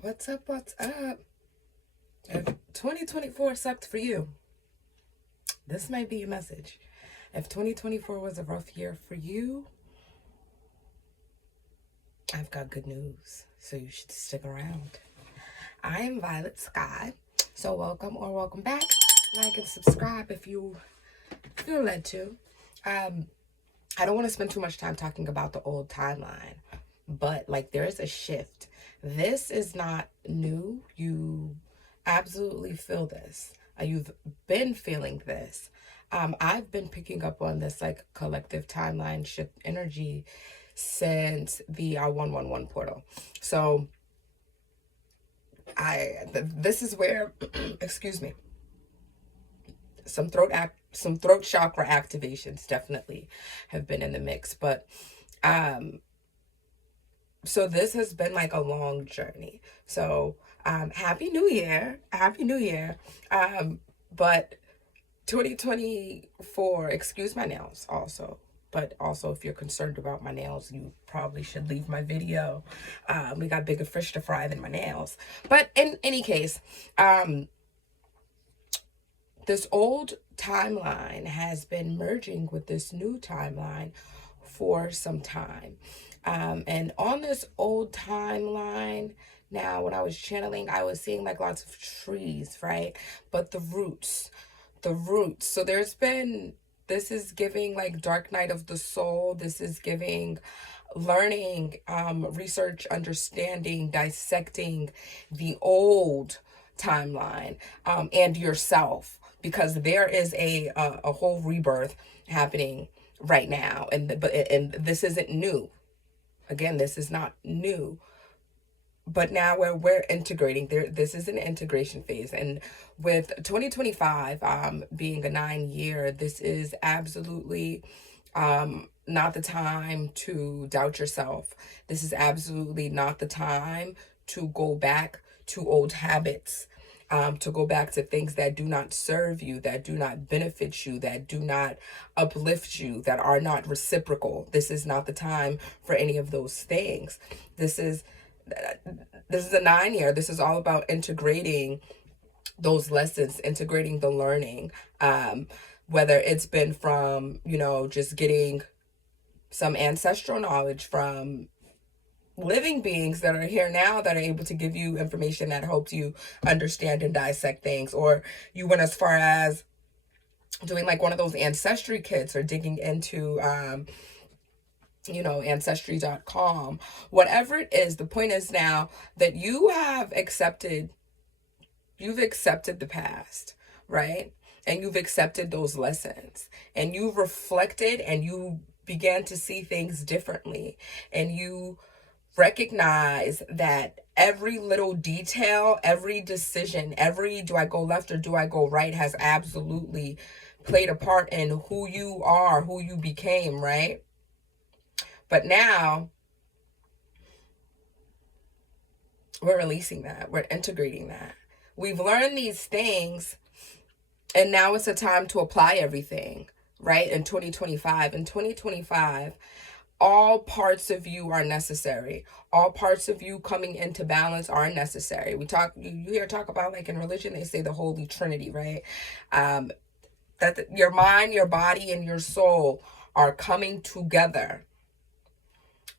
What's up? What's up? If 2024 sucked for you, this might be your message. If 2024 was a rough year for you, I've got good news, so you should stick around. I am Violet Sky, so welcome or welcome back. Like and subscribe if you feel led to. I don't want to spend too much time talking about the old timeline, but like there is a shift. This is not new. You absolutely feel this. You've been feeling this. I've been picking up on this like collective timeline shift energy since the 111 portal. So this is where excuse me, some throat chakra activations definitely have been in the mix, but so this has been like a long journey. So happy new year, but 2024, excuse my nails also, but also if you're concerned about my nails, you probably should leave my video. We got bigger fish to fry than my nails. But in any case, this old timeline has been merging with this new timeline for some time. And on this old timeline, now when I was channeling, I was seeing like lots of trees, right? But the roots. So this is giving like dark night of the soul. This is giving learning, research, understanding, dissecting the old timeline, and yourself, because there is a whole rebirth happening right now, and this isn't new. Again, this is not new, but now we're integrating there. This is an integration phase, and with 2025 being a 9-year, this is absolutely not the time to doubt yourself. This is absolutely not the time to go back to old habits, to go back to things that do not serve you, that do not benefit you, that do not uplift you, that are not reciprocal. This is not the time for any of those things. This is a 9-year. This is all about integrating those lessons, integrating the learning, whether it's been from, just getting some ancestral knowledge from living beings that are here now that are able to give you information that helps you understand and dissect things, or you went as far as doing like one of those ancestry kits or digging into ancestry.com, whatever it is. The point is now that you've accepted the past, right? And you've accepted those lessons, and you've reflected, and you began to see things differently, and you recognize that every little detail, every decision, every do I go left or do I go right has absolutely played a part in who you are, who you became, right? But now we're releasing that. We're integrating that. We've learned these things, and now it's a time to apply everything, right? In 2025, all parts of you are necessary. All parts of you coming into balance are necessary. You hear talk about, like in religion, they say the Holy Trinity, right? That your mind, your body, and your soul are coming together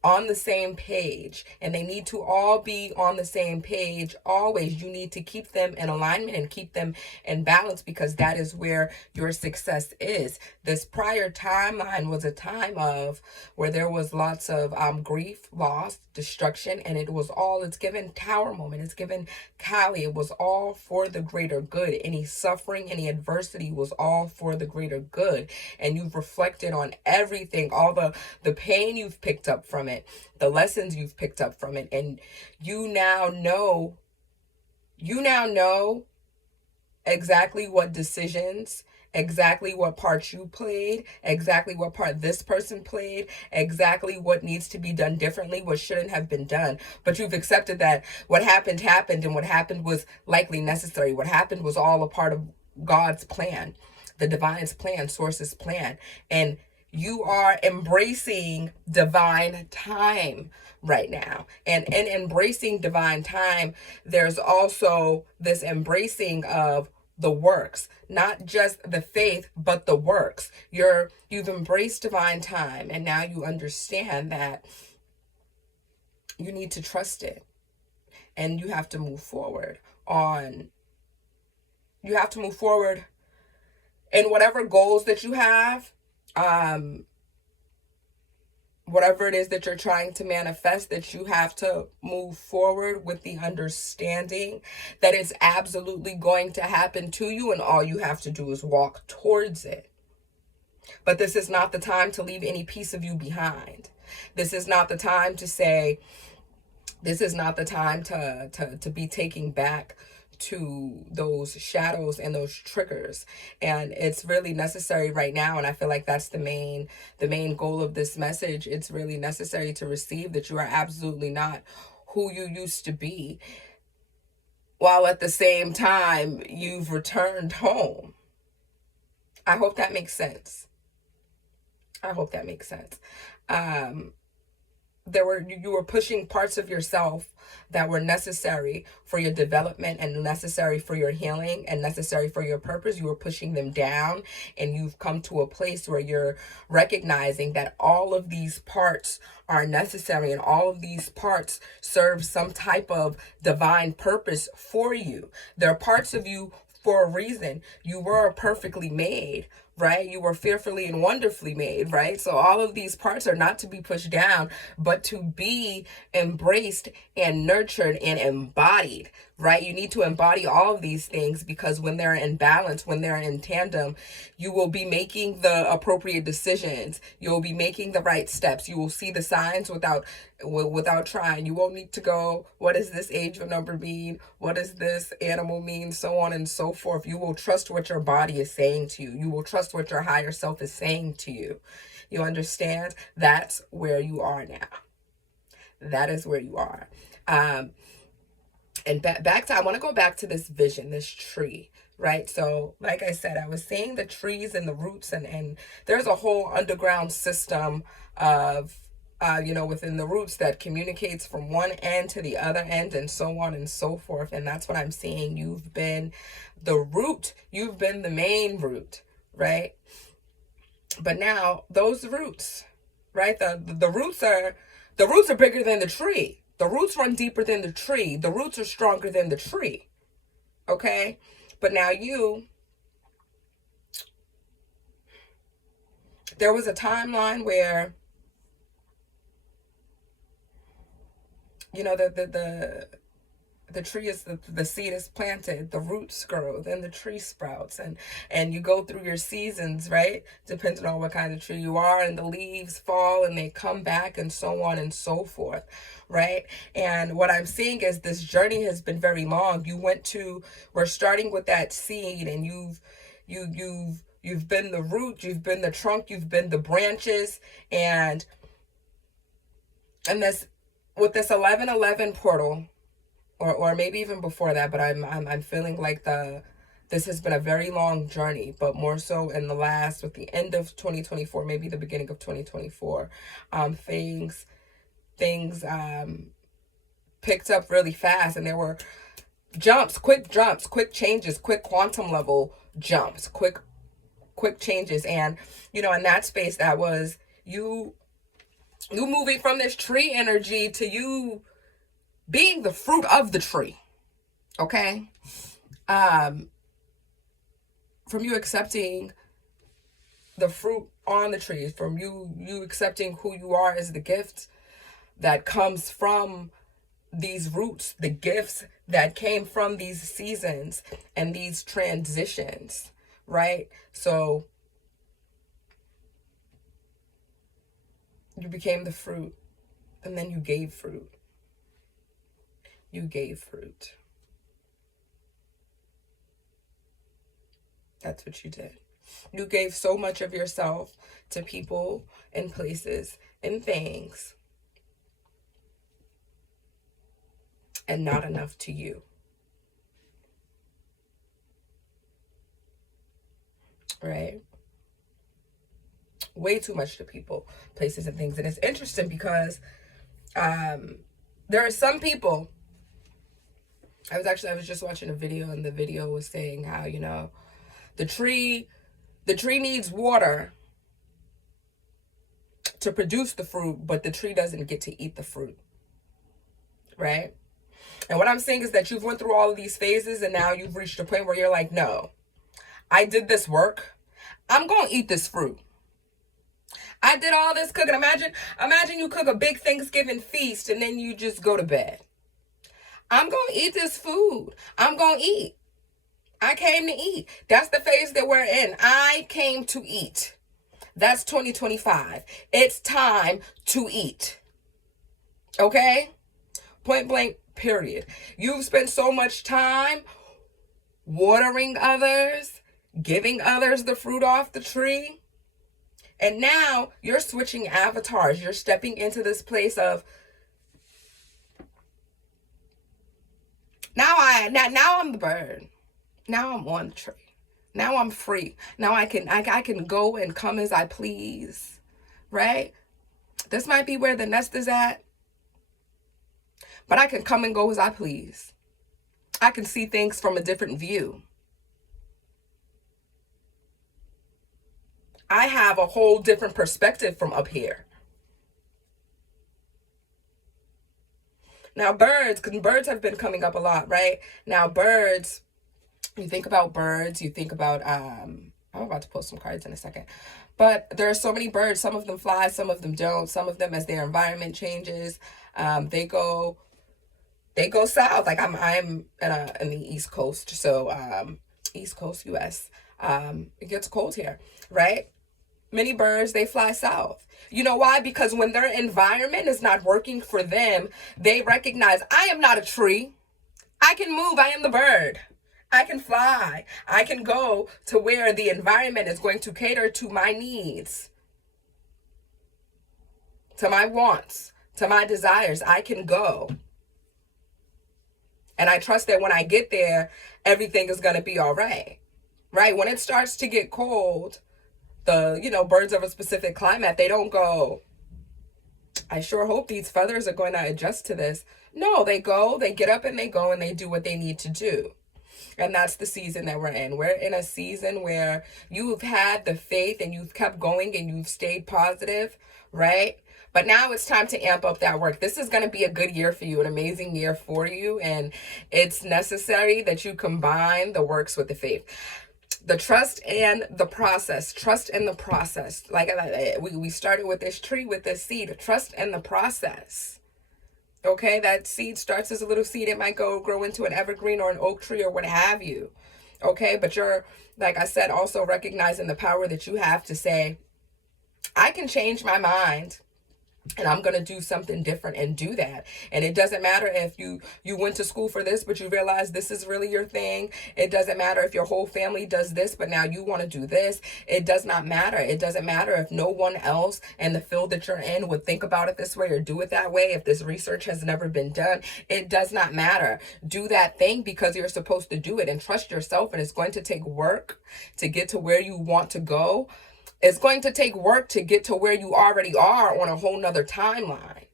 on the same page, and they need to all be on the same page always. You need to keep them in alignment and keep them in balance, because that is where your success is. This prior timeline was a time of where there was lots of grief, loss, destruction, and it's given Tower moment, it's given Kali. It was all for the greater good. Any suffering, any adversity was all for the greater good, and you've reflected on everything, all the pain you've picked up from it, the lessons you've picked up from it, and you now know exactly what decisions, exactly what part you played, exactly what part this person played, exactly what needs to be done differently, what shouldn't have been done. But you've accepted that what happened, and what happened was likely necessary. What happened was all a part of God's plan, the divine's plan, source's plan. And You are embracing divine time right now. And in embracing divine time, there's also this embracing of the works, not just the faith, but the works. You've embraced divine time, and now you understand that you need to trust it, and you have to move forward on you have to move forward in whatever goals that you have, um whatever it is that you're trying to manifest, that you have to move forward with the understanding that it's absolutely going to happen to you, and all you have to do is walk towards it. But this is not the time to leave any piece of you behind. This is not the time to say, this is not the time to be taking back to those shadows and those triggers. And it's really necessary right now, and I feel like that's the main goal of this message. It's really necessary to receive that you are absolutely not who you used to be, while at the same time you've returned home. I hope that makes sense. I hope that makes sense. You were pushing parts of yourself that were necessary for your development and necessary for your healing and necessary for your purpose. You were pushing them down, and you've come to a place where you're recognizing that all of these parts are necessary, and all of these parts serve some type of divine purpose for you. They're parts of you for a reason. You were perfectly made, right? You were fearfully and wonderfully made, right? So all of these parts are not to be pushed down, but to be embraced and nurtured and embodied, right? You need to embody all of these things, because when they're in balance, when they're in tandem, you will be making the appropriate decisions. You'll be making the right steps. You will see the signs without trying. You won't need to go, what does this age number mean? What does this animal mean? So on and so forth. You will trust what your body is saying to you. You will trust what your higher self is saying to you. You understand? That's where you are now. That is where you are. And back to, I want to go back to this vision, this tree, right? So like I said, I was saying the trees and the roots, and there's a whole underground system of within the roots that communicates from one end to the other end, and so on and so forth. And that's what I'm seeing. You've been the root. You've been the main root, right? But now those roots, right? The roots are bigger than the tree. The roots run deeper than the tree. The roots are stronger than the tree. Okay? But now there was a timeline where, the tree is the seed is planted, the roots grow, then the tree sprouts, and you go through your seasons, right? Depending on what kind of tree you are, and the leaves fall and they come back, and so on and so forth, right? And what I'm seeing is this journey has been very long. We're starting with that seed, and you've been the root, you've been the trunk, you've been the branches, and this, with this 1111 portal, or maybe even before that, but I'm feeling like this has been a very long journey, but more so in with the end of 2024, maybe the beginning of 2024, things picked up really fast, and there were quick changes, quick quantum level jumps, quick changes, and in that space, that was you moving from this tree energy to you being the fruit of the tree, okay? From you accepting the fruit on the tree, from you accepting who you are as the gift that comes from these roots, the gifts that came from these seasons and these transitions, right? So you became the fruit, and then you gave fruit. You gave fruit. That's what you did. You gave so much of yourself to people and places and things, and not enough to you. Right? way too much to people, places, and things. And it's interesting because there are some people. I was just watching a video, and the video was saying how, you know, the tree needs water to produce the fruit, but the tree doesn't get to eat the fruit, right? And what I'm saying is that you've went through all of these phases, and now you've reached a point where you're like, no, I did this work. I'm going to eat this fruit. I did all this cooking. Imagine you cook a big Thanksgiving feast and then you just go to bed. I'm going to eat this food. I'm going to eat. I came to eat. That's the phase that we're in. I came to eat. That's 2025. It's time to eat. Okay? Point blank, period. You've spent so much time watering others, giving others the fruit off the tree. And now you're switching avatars. You're stepping into this place of, now I'm the bird. Now I'm on the tree. Now I'm free. Now I can go and come as I please. Right? This might be where the nest is at, but I can come and go as I please. I can see things from a different view. I have a whole different perspective from up here. Now birds, because birds have been coming up a lot, right? Now birds, you think about birds, you think about, I'm about to post some cards in a second. But there are so many birds. Some of them fly, some of them don't. Some of them, as their environment changes, they go south. Like I'm in the East Coast, so East Coast US. It gets cold here, right? Many birds, they fly south. You know why? Because when their environment is not working for them, they recognize, I am not a tree. I can move. I am the bird. I can fly. I can go to where the environment is going to cater to my needs, to my wants, to my desires. I can go. And I trust that when I get there, everything is going to be all right. Right? When it starts to get cold, birds of a specific climate, they don't go, I sure hope these feathers are going to adjust to this. No, they get up and they go and they do what they need to do. And that's the season that we're in. We're in a season where you've had the faith and you've kept going and you've stayed positive, right? But now it's time to amp up that work. This is going to be a good year for you, an amazing year for you. And it's necessary that you combine the works with the faith. The trust and the process. Trust and the process. Like we started with this tree, with this seed. Trust and the process. Okay, that seed starts as a little seed. It might grow into an evergreen or an oak tree or what have you. Okay, but you're, like I said, also recognizing the power that you have to say, I can change my mind. And I'm going to do something different and do that. And it doesn't matter if you went to school for this, but you realize this is really your thing. It doesn't matter if your whole family does this, but now you want to do this. It does not matter. It doesn't matter if no one else in the field that you're in would think about it this way or do it that way. If this research has never been done, it does not matter. Do that thing because you're supposed to do it, and trust yourself. And it's going to take work to get to where you want to go. It's going to take work to get to where you already are on a whole nother timeline.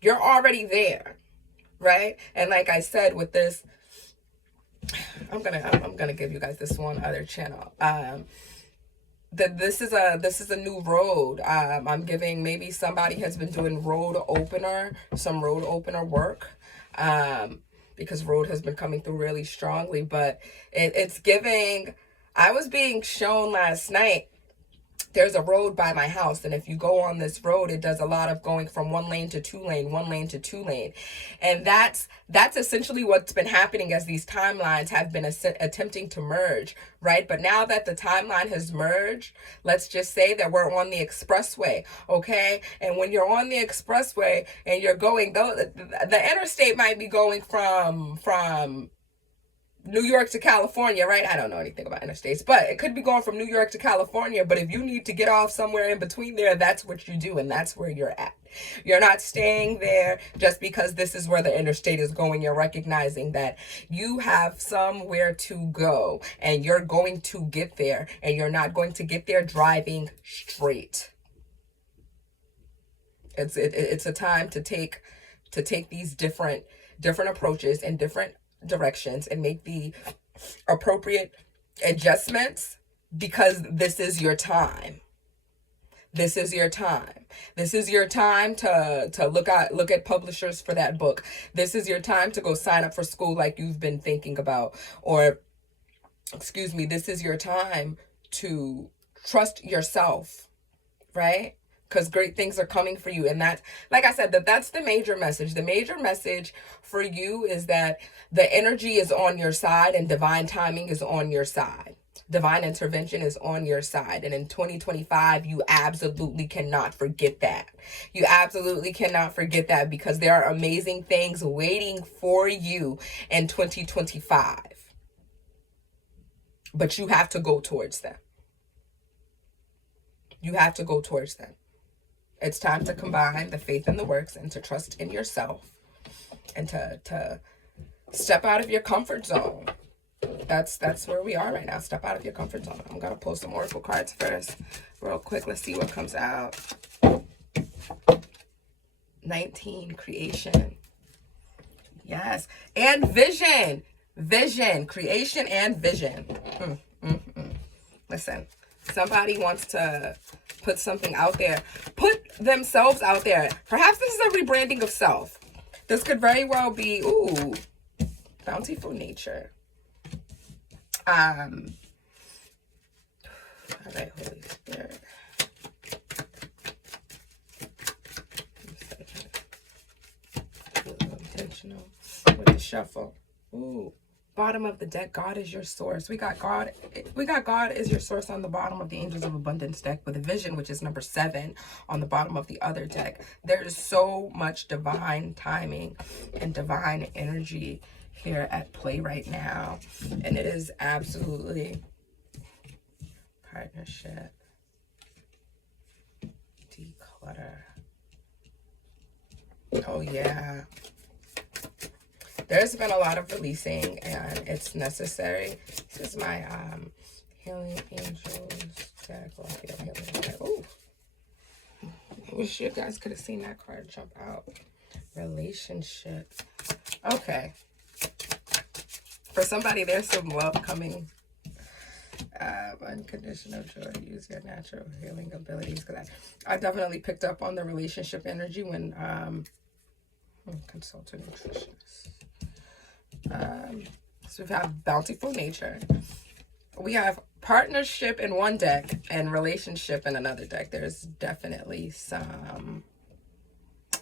You're already there, right? And like I said, with this, I'm gonna give you guys this one other channel. This is a new road. I'm giving, maybe somebody has been doing some road opener work. Because road has been coming through really strongly, but it's giving. I was being shown last night, there's a road by my house, and if you go on this road, it does a lot of going from one lane to two lane. And that's essentially what's been happening as these timelines have been attempting to merge, right? But now that the timeline has merged, let's just say that we're on the expressway, okay? And when you're on the expressway and you're going, the interstate might be going from New York to California, right? I don't know anything about interstates, but it could be going from New York to California. But if you need to get off somewhere in between there, that's what you do, and that's where you're at. You're not staying there just because this is where the interstate is going. You're recognizing that you have somewhere to go, and you're going to get there, and you're not going to get there driving straight. It's a time to take these different approaches and different directions and make the appropriate adjustments, because this is your time. This is your time. This is your time to look at publishers for that book. This is your time to go sign up for school like you've been thinking about. Or, excuse me, this is your time to trust yourself, right? Because great things are coming for you. And that, like I said, that's the major message. The major message for you is that the energy is on your side and divine timing is on your side. Divine intervention is on your side. And in 2025, you absolutely cannot forget that. You absolutely cannot forget that, because there are amazing things waiting for you in 2025. But you have to go towards them. You have to go towards them. It's time to combine the faith and the works and to trust in yourself and to step out of your comfort zone. That's where we are right now. Step out of your comfort zone. I'm going to pull some oracle cards first real quick. Let's see what comes out. 19, creation. Yes. And vision. Vision. Creation and vision. Listen, somebody wants to put something out there. Put themselves out there. Perhaps this is a rebranding of self. This could very well be, bountiful nature. All right, Holy Spirit. Intentional with the shuffle. Ooh, bottom of the deck. God is your source. We got God is your source on the bottom of the Angels of Abundance deck, with a vision, which is number 7 on the bottom of the other deck. There is so much divine timing and divine energy here at play right now, and it is absolutely partnership, declutter. Oh yeah, there's been a lot of releasing and it's necessary. This is my healing angels deck. Oh, I wish you guys could have seen that card jump out. Relationship. Okay. For somebody, there's some love coming. Unconditional joy. Use your natural healing abilities. Because I definitely picked up on the relationship energy when consultant nutritionist. So we have bountiful nature. We have partnership in one deck and relationship in another deck. There's definitely some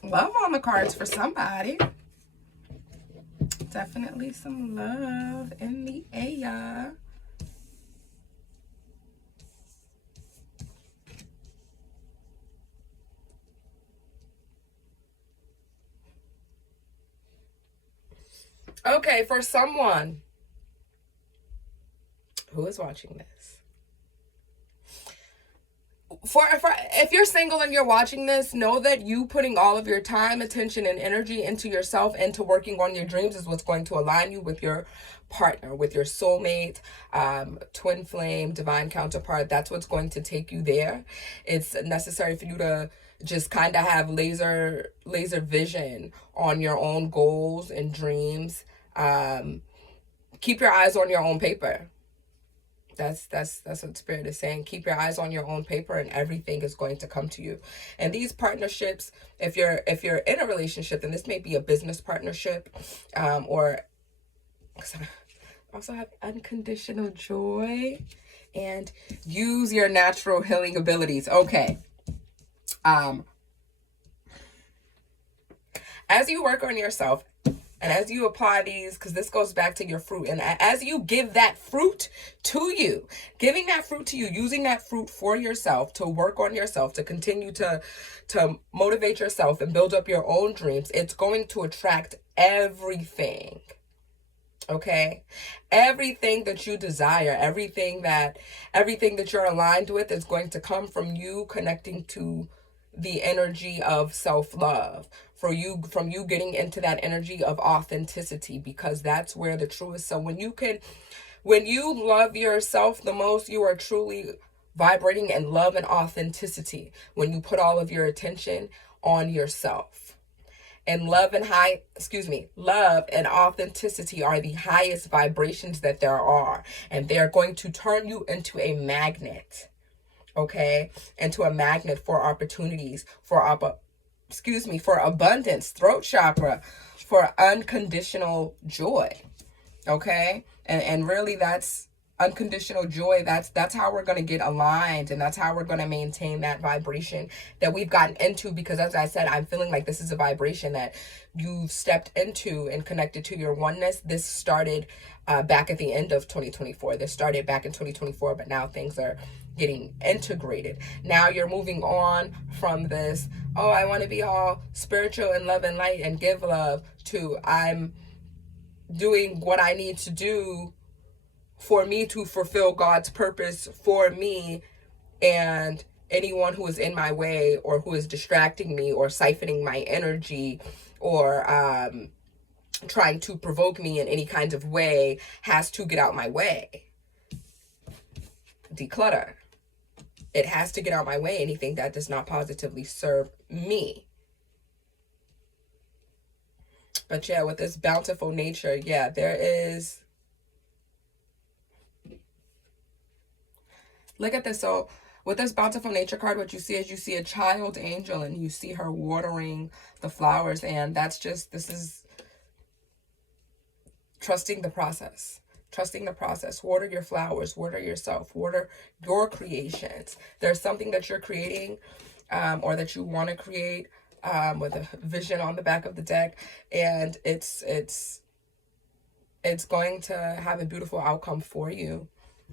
love on the cards for somebody. Definitely some love in the air. Okay, for someone who is watching this, if you're single and you're watching this, know that you putting all of your time, attention, and energy into yourself, into working on your dreams, is what's going to align you with your partner, with your soulmate, twin flame, divine counterpart. That's what's going to take you there. It's necessary for you to just kind of have laser vision on your own goals and dreams. Keep your eyes on your own paper. That's what Spirit is saying. Keep your eyes on your own paper and everything is going to come to you. And these partnerships, if you're in a relationship, then this may be a business partnership, or also have unconditional joy and use your natural healing abilities. Okay. As you work on yourself, and as you apply these, because this goes back to your fruit, and as you give that fruit to you, giving that fruit to you, using that fruit for yourself, to work on yourself, to continue to motivate yourself and build up your own dreams, it's going to attract everything. Okay, everything that you desire, everything that you're aligned with is going to come from you connecting to the energy of self-love, from you getting into that energy of authenticity, because that's where the truest. So when you love yourself the most, you are truly vibrating in love and authenticity when you put all of your attention on yourself. And love and authenticity are the highest vibrations that there are. And they're going to turn you into a magnet, okay? Into a magnet for opportunities, for abundance, throat chakra, for unconditional joy, okay? And really that's unconditional joy. That's how we're going to get aligned, and that's how we're going to maintain that vibration that we've gotten into, because as I said, I'm feeling like this is a vibration that you've stepped into and connected to your oneness. This started back at the end of 2024. This started back in 2024, but now things are getting integrated. Now you're moving on from this, oh, I want to be all spiritual and love and light and give love, to I'm doing what I need to do for me to fulfill God's purpose for me, and anyone who is in my way or who is distracting me or siphoning my energy or trying to provoke me in any kind of way has to get out my way. Declutter. It has to get out my way, anything that does not positively serve me. But yeah, with this bountiful nature, yeah, there is. Look at this. So with this bountiful nature card, what you see is you see a child angel, and you see her watering the flowers. And that's just, this is trusting the process. Trusting the process. Water your flowers, water yourself, water your creations. There's something that you're creating or that you want to create with a vision on the back of the deck. And it's going to have a beautiful outcome for you.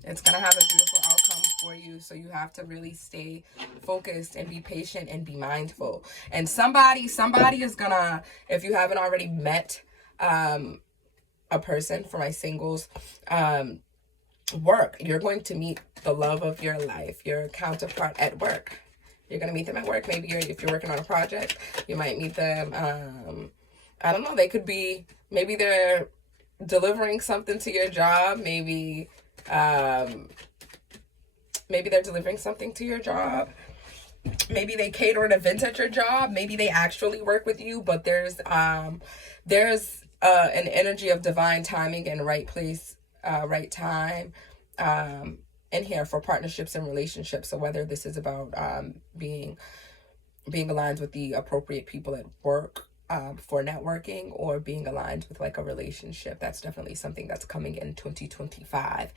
It's going to have a beautiful outcome for you. So you have to really stay focused and be patient and be mindful. And somebody is going to, if you haven't already met a person, for my singles, work, you're going to meet the love of your life, your counterpart at work. You're going to meet them at work. Maybe if you're working on a project, you might meet them. I don't know. They could be, maybe they're delivering something to your job. Maybe they're delivering something to your job. Maybe they cater an event at your job. Maybe they actually work with you, but there's an energy of divine timing and right place, right time in here for partnerships and relationships. So whether this is about being aligned with the appropriate people at work for networking, or being aligned with like a relationship, that's definitely something that's coming in 2025.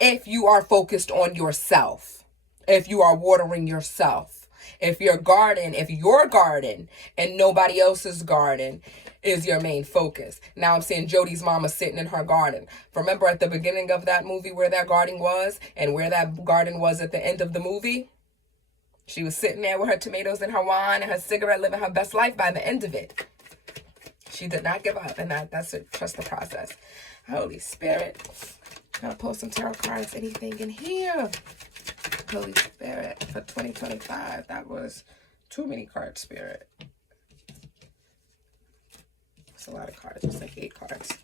If you are focused on yourself, if you are watering yourself, if your garden and nobody else's garden is your main focus. Now I'm seeing Jodie's mama sitting in her garden. Remember at the beginning of that movie where that garden was, and where that garden was at the end of the movie? She was sitting there with her tomatoes and her wine and her cigarette, living her best life by the end of it. She did not give up, and that's it. Trust the process. Holy Spirit. I'm going to pull some tarot cards. Anything in here? Holy Spirit for 2025. That was too many cards, Spirit. It's a lot of cards. It's like 8 cards.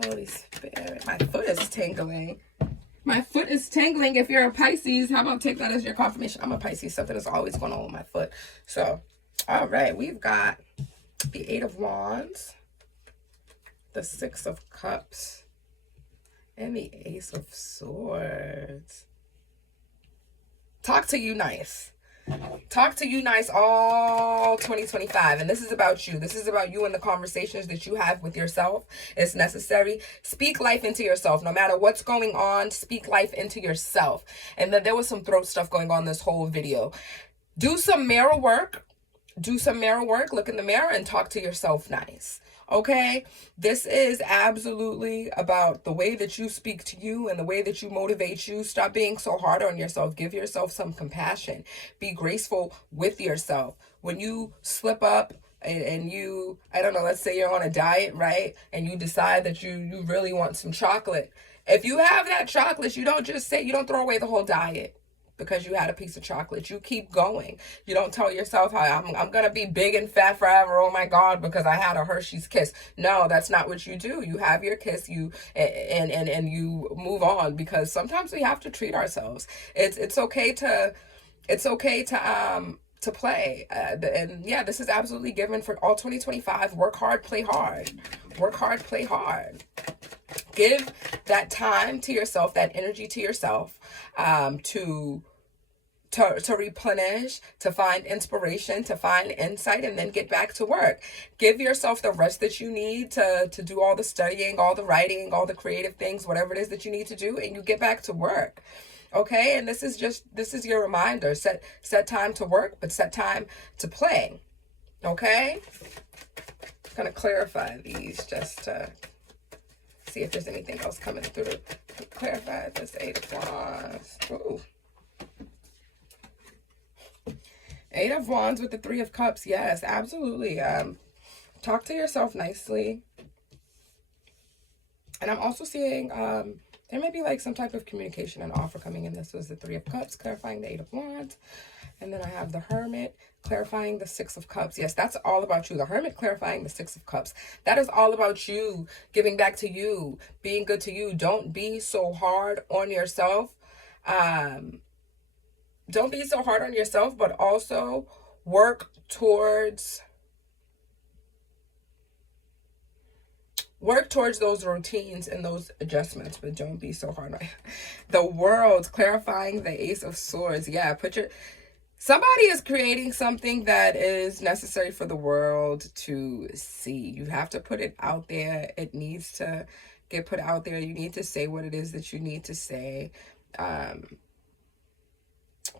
Holy Spirit. My foot is tingling. My foot is tingling. If you're a Pisces, how about take that as your confirmation? I'm a Pisces. Something is always going on with my foot. So, all right. We've got the 8 of Wands, the 6 of Cups, and the Ace of Swords. Talk to you nice. Talk to you nice all 2025. And this is about you. This is about you and the conversations that you have with yourself. It's necessary. Speak life into yourself. No matter what's going on, speak life into yourself. And then there was some throat stuff going on this whole video. Do some mirror work. Look in the mirror and talk to yourself nice. Okay, this is absolutely about the way that you speak to you and the way that you motivate you. Stop being so hard on yourself. Give yourself some compassion. Be graceful with yourself. When you slip up and you, I don't know, let's say you're on a diet, right? And you decide that you really want some chocolate. If you have that chocolate, you don't just say, you don't throw away the whole diet because you had a piece of chocolate. You keep going. You don't tell yourself, I'm going to be big and fat forever. Oh my God, because I had a Hershey's Kiss. No, that's not what you do. You have your kiss, and you move on, because sometimes we have to treat ourselves. It's okay to, to play. And yeah, this is absolutely given for all 2025. Work hard, play hard. Work hard, play hard. Give that time to yourself, that energy to yourself, to replenish, to find inspiration, to find insight, and then get back to work. Give yourself the rest that you need to do all the studying, all the writing, all the creative things, whatever it is that you need to do, and you get back to work. Okay, and this is your reminder. Set time to work, but set time to play. Okay? I'm gonna clarify these just to see if there's anything else coming through. Clarify this 8 of Wands. Ooh. 8 of Wands with the 3 of Cups. Yes, absolutely. Talk to yourself nicely. And I'm also seeing there may be like some type of communication and offer coming in. This was the 3 of Cups, clarifying the 8 of Wands. And then I have the Hermit, clarifying the 6 of Cups. Yes, that's all about you. The Hermit clarifying the 6 of Cups. That is all about you, giving back to you, being good to you. Don't be so hard on yourself. Don't be so hard on yourself, but also work towards those routines and those adjustments, but don't be so hard on the World, clarifying the Ace of Swords. Yeah, somebody is creating something that is necessary for the world to see. You have to put it out there. It needs to get put out there. You need to say what it is that you need to say.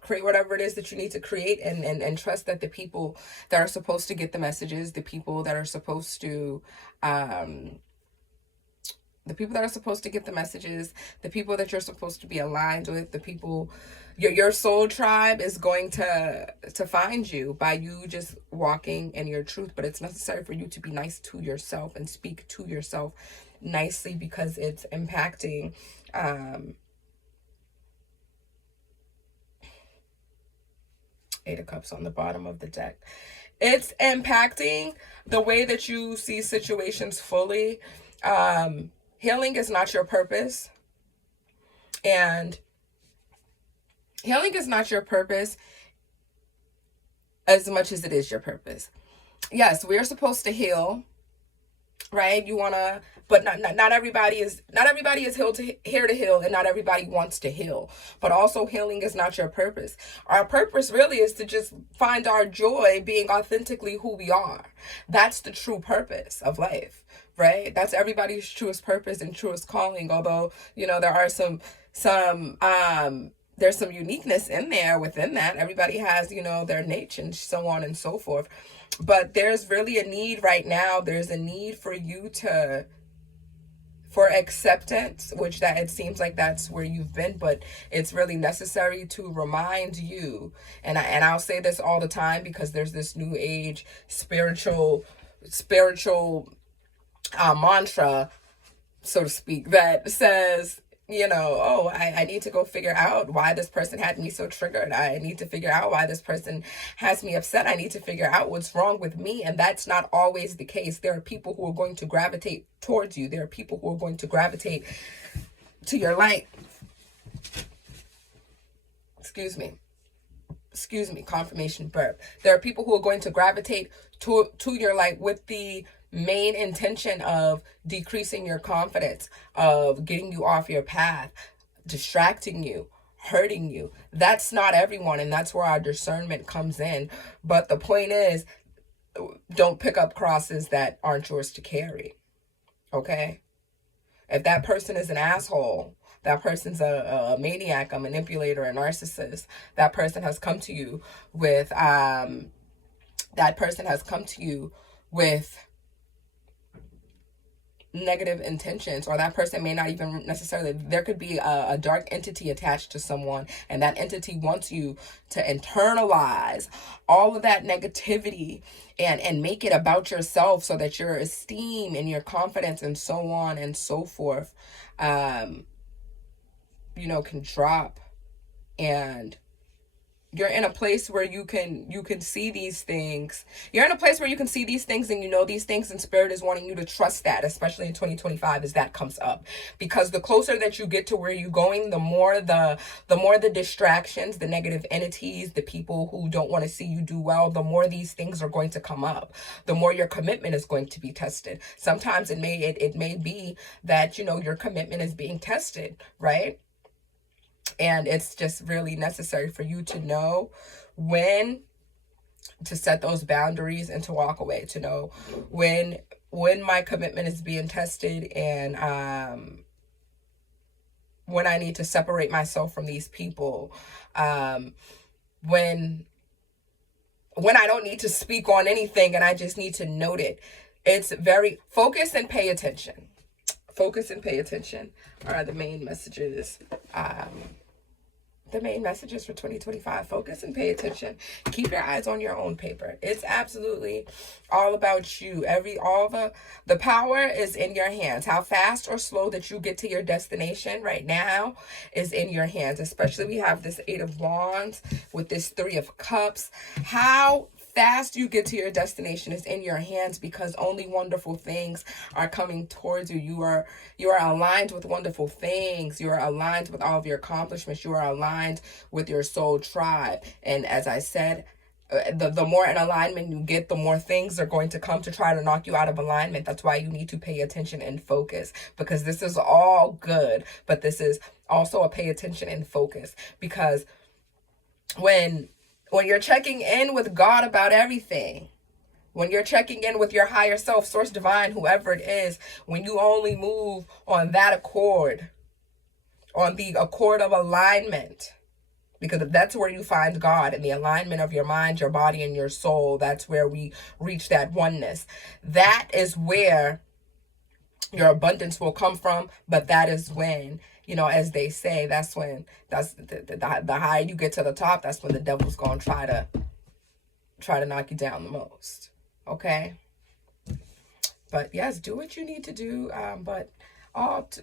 Create whatever it is that you need to create, and trust that the people that are supposed to get the messages, the people that are supposed to get the messages, the people that you're supposed to be aligned with, the people, your soul tribe is going to find you by you just walking in your truth. But it's necessary for you to be nice to yourself and speak to yourself nicely, because it's impacting Eight of Cups on the bottom of the deck. It's impacting the way that you see situations fully. Healing is not your purpose. And healing is not your purpose as much as it is your purpose. Yes, we're supposed to heal, right? You want to, but not everybody is here to heal, and not everybody wants to heal. But also, healing is not your purpose. Our purpose really is to just find our joy being authentically who we are. That's the true purpose of life, right? That's everybody's truest purpose and truest calling. Although, there are there's some uniqueness in there within that. Everybody has, their niche and so on and so forth. But there's really a need right now. There's a need for you for acceptance, which that it seems like that's where you've been, but it's really necessary to remind you. And I'll say this all the time, because there's this new age spiritual mantra, so to speak, that says, I need to go figure out why this person had me so triggered. I need to figure out why this person has me upset. I need to figure out what's wrong with me. And that's not always the case. There are people who are going to gravitate towards you. There are people who are going to gravitate to your light. Excuse me, confirmation burp. There are people who are going to gravitate to your light with the main intention of decreasing your confidence, of getting you off your path, distracting you, hurting you. That's not everyone, and that's where our discernment comes in. But the point is, don't pick up crosses that aren't yours to carry. Okay? If that person is an asshole, that person's a maniac, a manipulator, a narcissist, that person has come to you with negative intentions, or that person may not even necessarily, there could be a dark entity attached to someone, and that entity wants you to internalize all of that negativity and make it about yourself, so that your esteem and your confidence and so on and so forth, you know, can drop. And you're in a place where you can see these things. You're in a place where you can see these things, and you know these things, and spirit is wanting you to trust that, especially in 2025 as that comes up. Because the closer that you get to where you're going, the more the distractions, the negative entities, the people who don't want to see you do well, the more these things are going to come up. The more your commitment is going to be tested. Sometimes it may be that, you know, your commitment is being tested, right? And it's just really necessary for you to know when to set those boundaries and to walk away, to know when my commitment is being tested, and when I need to separate myself from these people, when I don't need to speak on anything and I just need to note it. It's very focus and pay attention. Focus and pay attention are the main messages. The main messages for 2025. Focus and pay attention. Keep your eyes on your own paper. It's absolutely all about you. All the power is in your hands. How fast or slow that you get to your destination right now is in your hands. Especially we have this 8 of Wands with this 3 of Cups. How fast you get to your destination is in your hands, because only wonderful things are coming towards you. You are aligned with wonderful things. You are aligned with all of your accomplishments. You are aligned with your soul tribe. And as I said, the more in alignment you get, the more things are going to come to try to knock you out of alignment. That's why you need to pay attention and focus, because this is all good, but this is also a pay attention and focus. Because when you're checking in with God about everything, when you're checking in with your higher self, source divine, whoever it is, when you only move on that accord, on the accord of alignment, because that's where you find God, in the alignment of your mind, your body, and your soul. That's where we reach that oneness. That is where your abundance will come from. But that is when, you know, as they say, that's when, that's the higher you get to the top, that's when the devil's going to try to knock you down the most. Okay? But yes, do what you need to do. But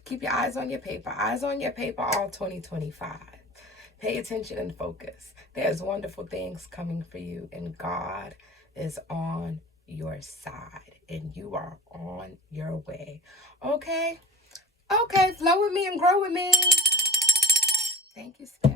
keep your eyes on your paper. Eyes on your paper all 2025. Pay attention and focus. There's wonderful things coming for you, and God is on your side, and you are on your way. Okay? Okay, flow with me and grow with me. Thank you, Spirit.